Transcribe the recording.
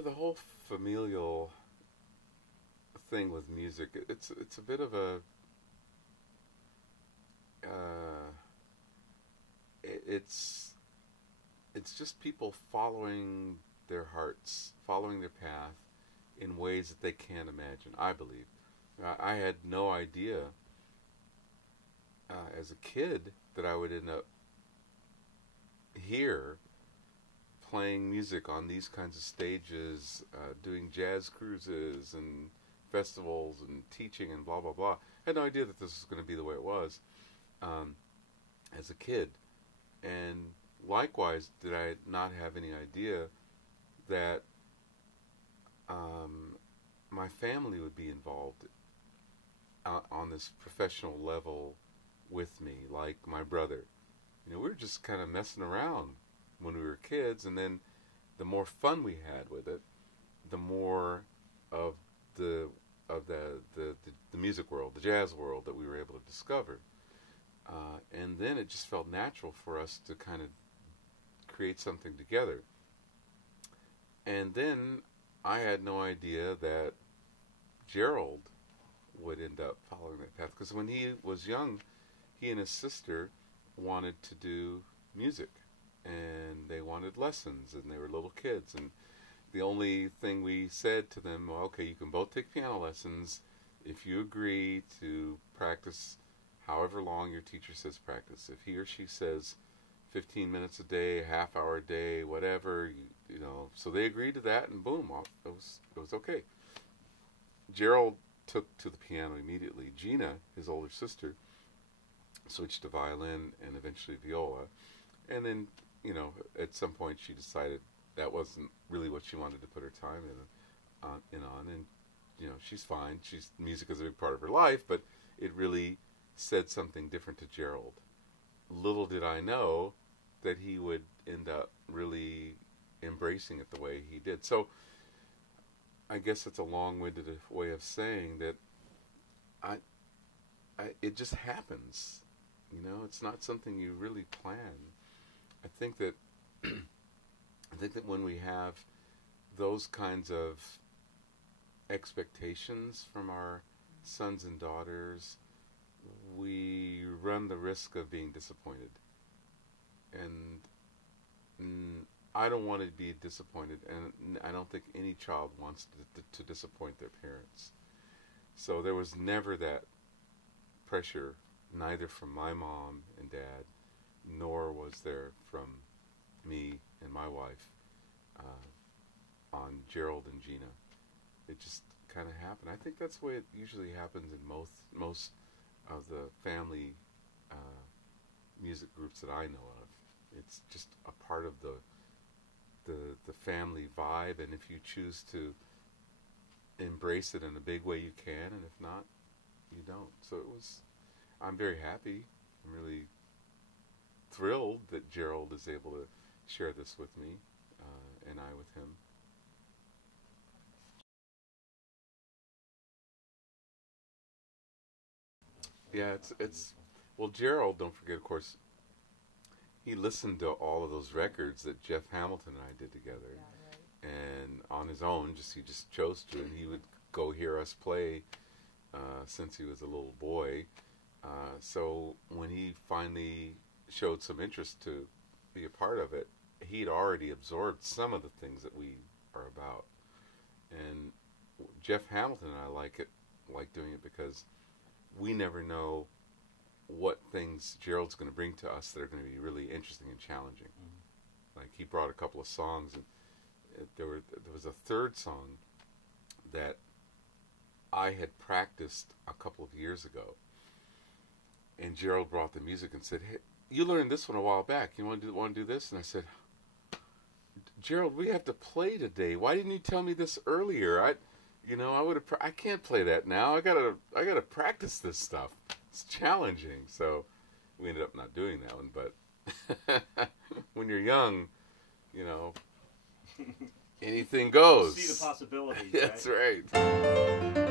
the whole familial thing with music, it's a bit of a it's just people following their hearts, following their path in ways that they can't imagine, I believe. I had no idea as a kid that I would end up here playing music on these kinds of stages, doing jazz cruises and festivals and teaching and blah, blah, blah. I had no idea that this was going to be the way it was as a kid. And likewise, did I not have any idea that my family would be involved on this professional level with me, like my brother. We were just kind of messing around when we were kids, and then the more fun we had with it, the more of the music world, the jazz world that we were able to discover. And then it just felt natural for us to kind of create something together. And then I had no idea that Gerald would end up following that path, because when he was young, he and his sister wanted to do music, and they wanted lessons, and they were little kids, and the only thing we said to them, well, okay, you can both take piano lessons if you agree to practice however long your teacher says practice. If he or she says 15 minutes a day, a half hour a day, whatever, you know. So they agreed to that, and boom, it was okay. Gerald took to the piano immediately. Gina, his older sister, switched to violin and eventually viola. And then, at some point she decided that wasn't really what she wanted to put her time in on. And, she's fine. Music is a big part of her life, but it really said something different to Gerald. Little did I know that he would end up really embracing it the way he did. So I guess it's a long-winded way of saying that it just happens. It's not something you really plan. I think that when we have those kinds of expectations from our sons and daughters, we run the risk of being disappointed. And I don't want to be disappointed, and I don't think any child wants to disappoint their parents. So there was never that pressure, neither from my mom and dad, nor was there from me and my wife on Gerald and Gina. It just kind of happened. I think that's the way it usually happens in most of the family music groups that I know of. It's just a part of the family vibe, and if you choose to embrace it in a big way, you can, and if not, you don't. So I'm very happy. I'm really thrilled that Gerald is able to share this with me, and I with him. Yeah, well, Gerald, don't forget, of course, he listened to all of those records that Jeff Hamilton and I did together. Yeah, right. And on his own, he just chose to, and he would go hear us play since he was a little boy. So when he finally showed some interest to be a part of it, he'd already absorbed some of the things that we are about. And Jeff Hamilton and I like doing it because we never know what things Gerald's going to bring to us that are going to be really interesting and challenging. Mm-hmm. Like, he brought a couple of songs, and there was a third song that I had practiced a couple of years ago, and Gerald brought the music and said, "Hey, you learned this one a while back. You want to do this?" And I said, "Gerald, we have to play today. Why didn't you tell me this earlier? I can't play that now. I gotta practice this stuff. It's challenging." So we ended up not doing that one. But when you're young, anything goes. See the possibilities. That's right.